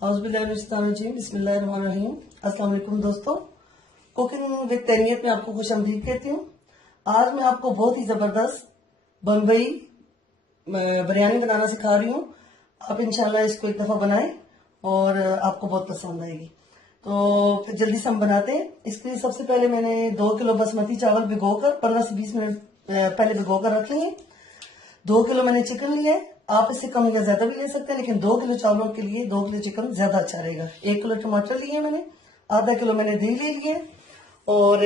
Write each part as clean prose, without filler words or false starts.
बिस्मिल्लाहिर्रहमानिर्रहीम। अस्सलाम वालेकुम दोस्तों, कुकिंग विद तैनियत में आपको खुश आमदीद कहती हूँ। आज मैं आपको बहुत ही जबरदस्त बम्बई बिरयानी बनाना सिखा रही हूँ। आप इंशाल्लाह इसको एक दफा बनाएं और आपको बहुत पसंद आएगी। तो फिर जल्दी से हम बनाते हैं। इसके लिए सबसे पहले मैंने 2 किलो बासमती चावल भिगोकर 15 से 20 मिनट पहले भिगोकर रख लिए। 2 किलो मैंने चिकन लिया है। आप इससे कम या ज्यादा भी ले सकते हैं, लेकिन 2 किलो चावलों के लिए 2 किलो चिकन ज्यादा अच्छा रहेगा। 1 किलो टमाटर लिए मैंने, आधा किलो मैंने दही ले लिए और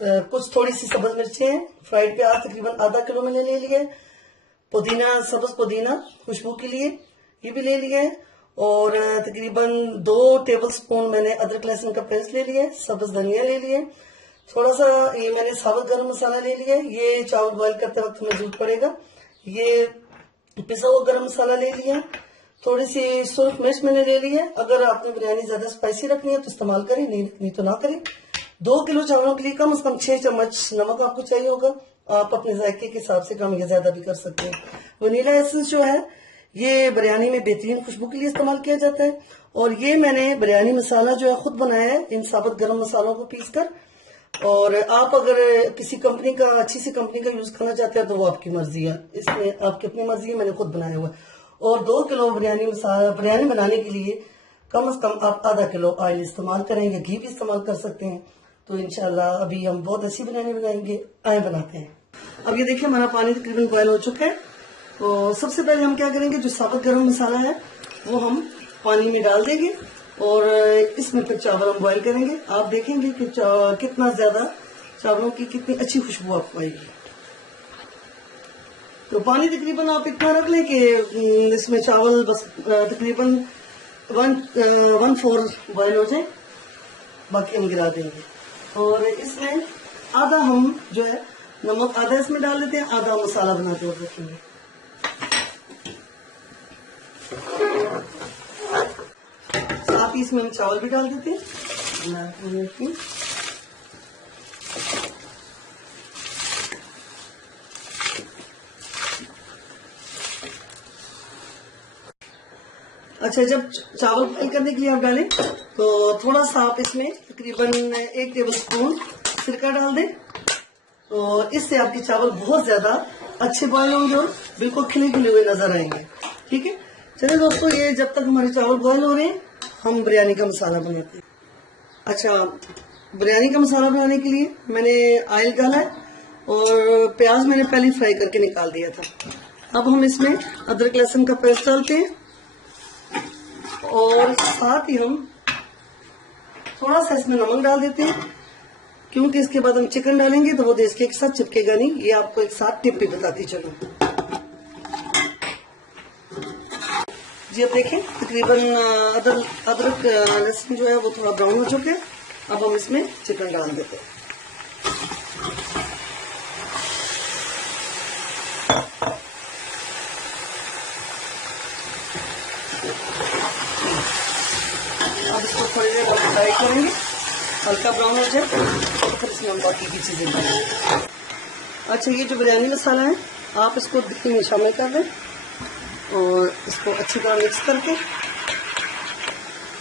कुछ थोड़ी सी सब्ज मिर्चें हैं। फ्राइड प्याज तकरीबन आधा किलो मैंने ले लिया है। पुदीना, सब्ज पुदीना खुशबू के लिए ये भी ले लिया है। और तकरीबन 2 टेबल स्पून मैंने अदरक लहसुन का पेस्ट ले लिया है। सब्ज धनिया ले लिया है। थोड़ा सा ये मैंने साबुत गरम मसाला ले लिया है। ये चावल बॉईल करते वक्त हमें जरूरत पड़ेगा। ये पिसा हुआ गरम मसाला ले लिया। थोड़ी सी सुर्ख मिर्च मैंने ले ली है। अगर आपने बिरयानी ज्यादा स्पाइसी रखनी है तो इस्तेमाल करें, नहीं तो ना करें। 2 किलो चावलों के लिए कम से कम 6 चम्मच नमक आपको चाहिए होगा। आप अपने जायके के हिसाब से कम या ज्यादा भी कर सकते हैं। वनीला एसेंस जो है ये बिरयानी में बेहतरीन खुशबू के लिए इस्तेमाल किया जाता है। और ये मैंने बिरयानी मसाला जो है खुद बनाया है, इन साबुत गरम मसालों को पीस कर। और आप अगर किसी कंपनी का, अच्छी सी कंपनी का यूज करना चाहते हैं तो वो आपकी मर्जी है, इसमें आपकी अपनी मर्जी है। मैंने खुद बनाया हुआ है। और 2 किलो बिरयानी बनाने के लिए कम से कम आप आधा किलो ऑयल इस्तेमाल करें या घी भी इस्तेमाल कर सकते हैं। तो इंशाल्लाह अभी हम बहुत अच्छी बिरयानी बनाएंगे। आए बनाते हैं। अब ये देखिए हमारा पानी तकरीबन बॉयल हो चुका है। तो सबसे पहले हम क्या करेंगे, जो साबुत गरम मसाला है वो हम पानी में डाल देंगे और इसमें फिर चावल हम बॉईल करेंगे। आप देखेंगे कि कितना ज्यादा चावलों की कितनी अच्छी खुशबू आपको आएगी। तो पानी तकरीबन आप इतना रख लें कि इसमें चावल बस तकरीबन 1/4 बॉईल हो जाए, बाकी हम गिरा देंगे। और इसमें आधा हम जो है नमक आधा इसमें डाल देते हैं, आधा मसाला बनाते हुए रखेंगे। साथ ही इसमें हम चावल भी डाल देते हैं। अच्छा, जब चावल बॉईल करने के लिए आप डालें तो थोड़ा सा आप इसमें तकरीबन 1 टेबल स्पून सिरका डाल दें। तो इससे आपके चावल बहुत ज्यादा अच्छे बॉईल होंगे और बिल्कुल खिले खिले हुए नजर आएंगे। ठीक है, चलिए दोस्तों, ये जब तक हमारे चावल बॉईल हो रहे हैं हम बिरयानी का मसाला बनाते हैं। अच्छा, बिरयानी का मसाला बनाने के लिए मैंने ऑयल डाला है और प्याज मैंने पहले फ्राई करके निकाल दिया था। अब हम इसमें अदरक लहसुन का पेस्ट डालते हैं और साथ ही हम थोड़ा सा इसमें नमक डाल देते हैं, क्योंकि इसके बाद हम चिकन डालेंगे तो वो देश के एक साथ चिपकेगा नहीं। ये आपको एक साथ टिप भी बताती चलो जी। अब देखें तकरीबन अदरक लहसुन जो है वो थोड़ा ब्राउन हो चुके हैं। अब हम इसमें चिकन डाल देते हैं। अब इसको थोड़ी देर फ्राई करेंगे, हल्का ब्राउन हो जाए तो फिर इसमें हम बाकी की चीजें डालेंगे। अच्छा, ये जो बिरयानी मसाला है आप इसको दही में शामिल कर दें और इसको अच्छी तरह मिक्स करके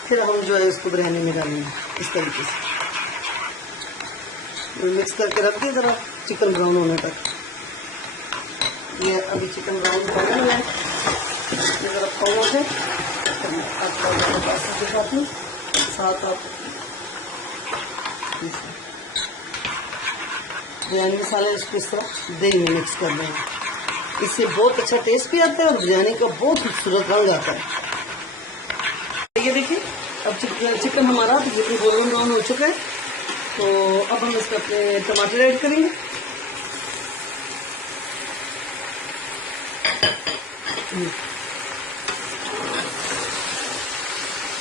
फिर हम जो है इसको बिरयानी में डालेंगे। इस तरीके से मिक्स करके रख दिए जरा चिकन ब्राउन होने तक। ये अभी चिकन ब्राउन होने में ये जरा कम हो जाए तो साथ आप बिरयानी मसाला इसको इस तरह दही में मिक्स कर देंगे। इससे बहुत अच्छा टेस्ट भी आता है और बिरयानी का बहुत खूबसूरत रंग आता है। ये देखिए अब चिकन हमारा तकरीबन गोल्डन ब्राउन हो चुका है। तो अब हम इसमें अपने टमाटर ऐड करेंगे।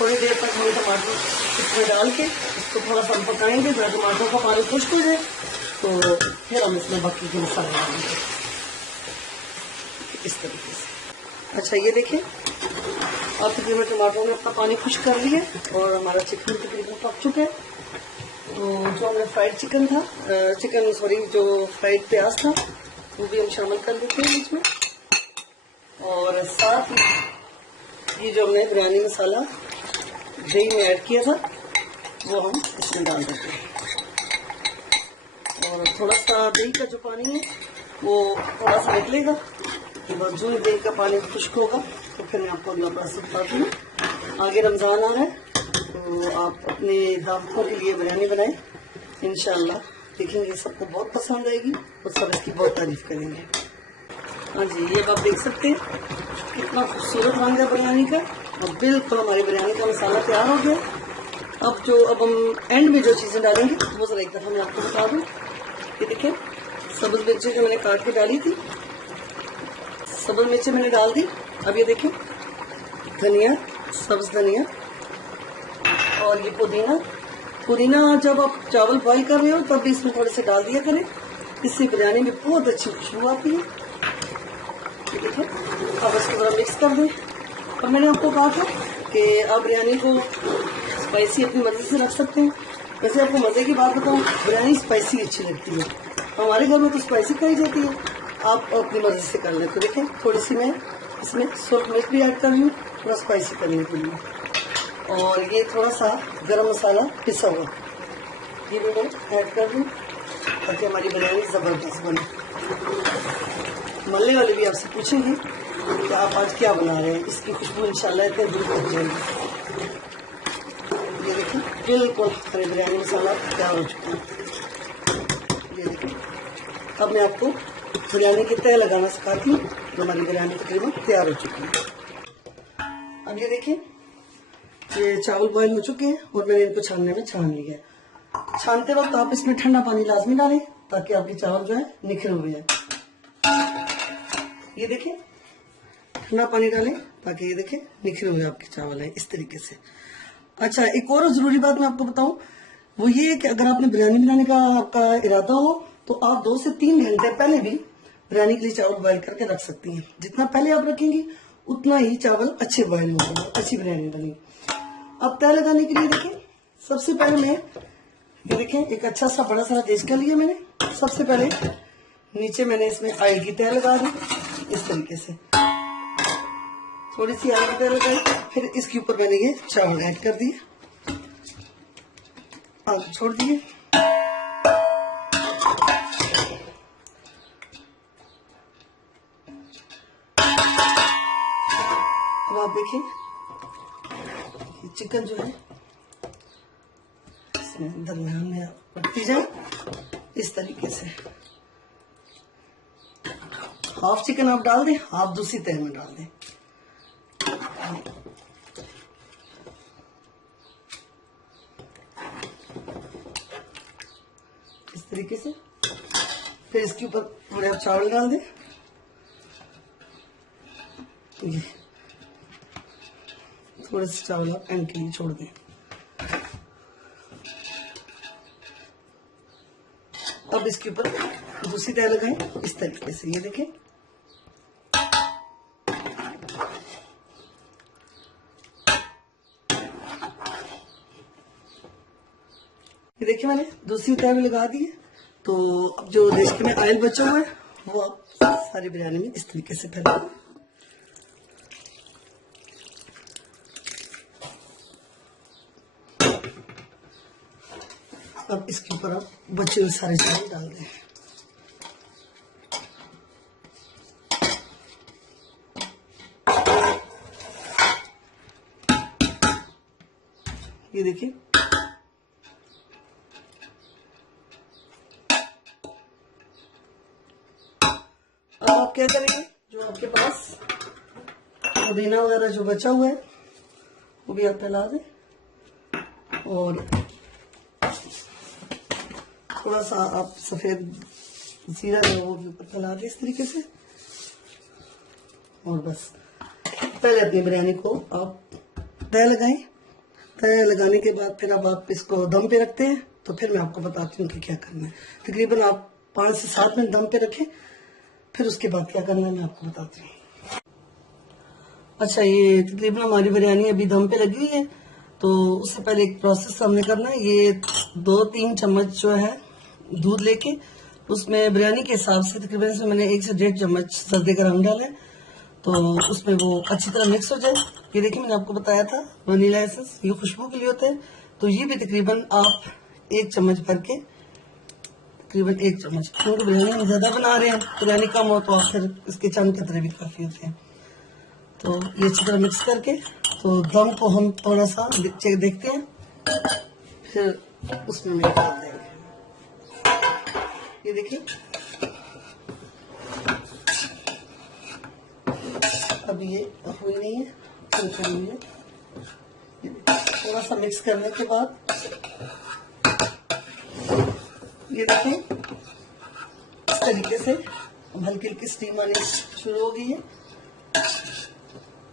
थोड़ी देर तक हम टमाटर इसमें डाल के इसको थोड़ा सा पकाएंगे। जब टमाटर का पानी खुश्क हो जाए तो फिर हम इसमें बाकी के मसाले डालेंगे इस तरीके से। अच्छा, ये देखिए अब तकरीबन टमाटर ने अपना पानी खुश्क कर लिया और हमारा चिकन तकरीबन पक चुका है। तो जो हमने फ्राइड चिकन था, जो फ्राइड प्याज था वो भी हम शामिल कर देते हैं इसमें। और साथ ही ये जो हमने बिरयानी मसाला दही में ऐड किया था वो हम इसमें डाल देते हैं। और थोड़ा सा दही का जो पानी है वो थोड़ा सा निकलेगा, और जो दही का पानी खुश्क होगा तो फिर मैं आपको अगला प्रोसेस बताती हूँ। आगे रमज़ान आ रहा है तो आप अपने दावतों के लिए बिरयानी बनाएं, इंशाल्लाह देखेंगे सबको बहुत पसंद आएगी और सब इसकी बहुत तारीफ करेंगे। हाँ जी, ये अब आप देख सकते हैं कितना खूबसूरत रंग है बिरयानी का, और बिल्कुल हमारी बिरयानी का मसाला तैयार हो गया। अब हम एंड में जो चीज़ें डालेंगे वो ज़रा एक दफ़ा मैं आपको बता दूँ। ये देखिए सब्ज़ मिर्ची जो मैंने काट के डाली थी, सब्ज़ मिर्ची मैंने डाल दी। अब ये देखिए धनिया, सब्ज़ धनिया, और ये पुदीना जब आप चावल बॉईल कर रहे हो तब भी इसमें थोड़े से डाल दिया करें, इससे बिरयानी में बहुत अच्छी खुशबू आती है। ये देखिए अब इसको थोड़ा मिक्स कर दें। और मैंने आपको कहा था कि आप बिरयानी को स्पाइसी अपनी मर्जी से रख सकते हैं। वैसे आपको मज़े की बात बताऊं, बिरयानी स्पाइसी अच्छी लगती है, हमारे घर में तो स्पाइसी खाई जाती है, आप अपनी मर्जी से कर लें। तो देखें थोड़ी सी मैं इसमें सुरख मिर्च भी ऐड कर रही हूँ थोड़ा स्पाइसी करने के लिए, और ये थोड़ा सा गरम मसाला पिसा हुआ ये भी मैं ऐड कर दूँ ताकि हमारी बिरयानी ज़बरदस्त बने। मल्ले वाले भी आपसे पूछेंगे कि आप आज क्या बना रहे हैं, इसकी खुशबू इंशाल्लाह इतने दूर तक जाएगी। ये देखिए बिल्कुल हमारे बिरयानी मसाला तैयार हो चुका है। ये देखिए अब मैं आपको बिरयानी की तय लगाना सिखाती हूँ, तो हमारी बिरयानी तकरीबन तैयार हो चुकी है। अब ये देखिए ये चावल बॉयल हो चुके हैं और मैंने इनको छानने में छान लिया है। छानते वक्त आप इसमें ठंडा पानी लाजमी डालें ताकि आपके चावल जो है निखरे हुए हैं। ये देखिए ठंडा पानी डालें ताकि ये देखिए निखरे हुए आपके चावल है इस तरीके से। अच्छा, एक और जरूरी बात मैं आपको बताऊं, वो ये है कि अगर आपने बिरयानी बनाने का आपका इरादा हो तो आप 2 से 3 घंटे पहले भी बिरयानी के लिए चावल बॉयल करके रख सकती हैं। जितना पहले आप रखेंगी उतना ही चावल अच्छे बॉयल होंगे, अच्छी बिरयानी बनेगी। अब तय लगाने के लिए देखें, सबसे पहले मैं ये देखें एक अच्छा सा बड़ा सारा देशका लिया मैंने। सबसे पहले नीचे मैंने इसमें ऑयल की तय लगा दी इस तरीके से, थोड़ी सी ऑयल की तय लगाई, फिर इसके ऊपर मैंने ये चावल ऐड कर दिए, आग छोड़ दिए। अब आप देखिए चिकन जो है इसमें दरमियान में पकती जाए इस तरीके से। हाफ चिकन आप डाल दें, हाफ दूसरी तह में डाल दें। इस तरीके से फिर इसके ऊपर थोड़े आप चावल डाल दें। ये थोड़े से चावल आप एंड के लिए छोड़ दें। अब इसके ऊपर दूसरी तह लगाएं इस तरीके से। ये देखें ये देखिए मैंने दूसरी तह में लगा दी है। तो अब जो देशके में ऑयल बचा हुआ है वो आप सारी बिरयानी में इस तरीके से फैला। अब इसके ऊपर आप बचे हुए सारे चावल डाल दें। ये देखिए अब आप क्या करेंगे, जो आपके पास पुदीना वगैरह जो बचा हुआ है वो भी आप फैला दें, और थोड़ा सा आप सफेद जीरा जो वो भी ऊपर फैला दें इस तरीके से। और बस पहले अपनी बिरयानी को आप तय लगाएं। तय लगाने के बाद फिर अब आप इसको दम पे रखते हैं, तो फिर मैं आपको बताती हूँ कि क्या करना है। तकरीबन आप 5 से 7 मिनट दम पे रखें, फिर उसके बाद क्या करना है मैं आपको बताती हूँ। अच्छा, ये तकरीबन हमारी बिरयानी अभी दम पे लगी हुई है, तो उससे पहले एक प्रोसेस हमने करना है। ये 2-3 चम्मच जो है दूध लेके उसमें बिरयानी के हिसाब से तकरीबन इसमें मैंने 1 से 1.5 चम्मच सर्दी का रंग डाला है, तो उसमें वो अच्छी तरह मिक्स हो जाए। ये देखिए मैंने आपको बताया था वनीला एसेंस ये खुशबू के लिए होता है, तो ये भी तकरीबन आप 1 चम्मच भर के, तकरीबन 1 चम्मच, क्योंकि बिरयानी हम ज्यादा बना रहे हैं, बिरयानी कम हो तो आप फिर इसके चंद कतरे भी काफी होते हैं। तो ये अच्छी तरह मिक्स करके तो दम को हम थोड़ा सा चेक देखते हैं, फिर उसमें मिक्स कर देंगे। ये देखिए अब ये हुई नहीं है, हुई है। थोड़ा सा मिक्स करने के बाद ये देखें इस तरीके से अब हल्की हल्की स्टीम आनी शुरू हो गई है।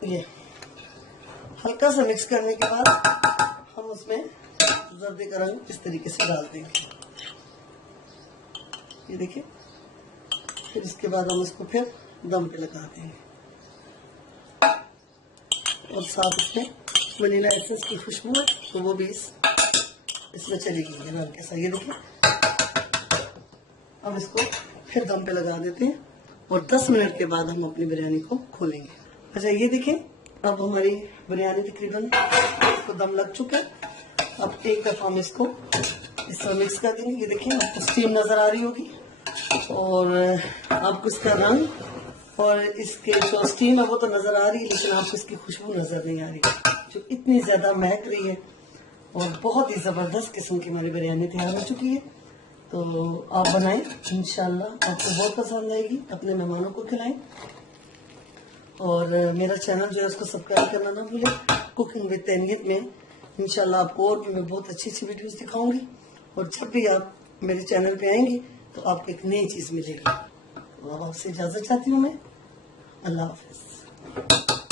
ये हल्का सा मिक्स करने के बाद हम उसमें जर्दे का रंग इस तरीके से डाल देंगे। ये देखिए, फिर इसके बाद हम इसको फिर दम पे लगा देंगे और साथ इसमें वनीला एसेंस की खुशबू है तो वो भी इसमें चलेगी रंग के साथ। ये देखिए अब इसको फिर दम पे लगा देते हैं और 10 मिनट के बाद हम अपनी बिरयानी को खोलेंगे। अच्छा ये देखिए अब हमारी बिरयानी तकरीबन तो दम लग चुका है। अब एक दफा हम इसको इस तरह मिक्स कर देंगे। ये देखिए आपको स्टीम नजर आ रही होगी और आपको इसका रंग और इसके जो स्टीम है वो तो नजर आ रही है, लेकिन आपको इसकी खुशबू नजर नहीं आ रही जो इतनी ज्यादा महक रही है और बहुत ही जबरदस्त किस्म की हमारी बिरयानी तैयार हो चुकी है। तो आप बनाएं, इंशाल्लाह आपको बहुत पसंद आएगी, अपने मेहमानों को खिलाएं और मेरा चैनल जो है उसको सब्सक्राइब करना ना भूलें। कुकिंग विद तैनियत में इंशाल्लाह आपको और भी मैं बहुत अच्छी अच्छी वीडियोस दिखाऊंगी और जब भी आप मेरे चैनल पे आएंगे तो आपको एक नई चीज मिलेगी। तो अब आपसे इजाजत चाहती हूँ मैं। अल्लाह हाफिज।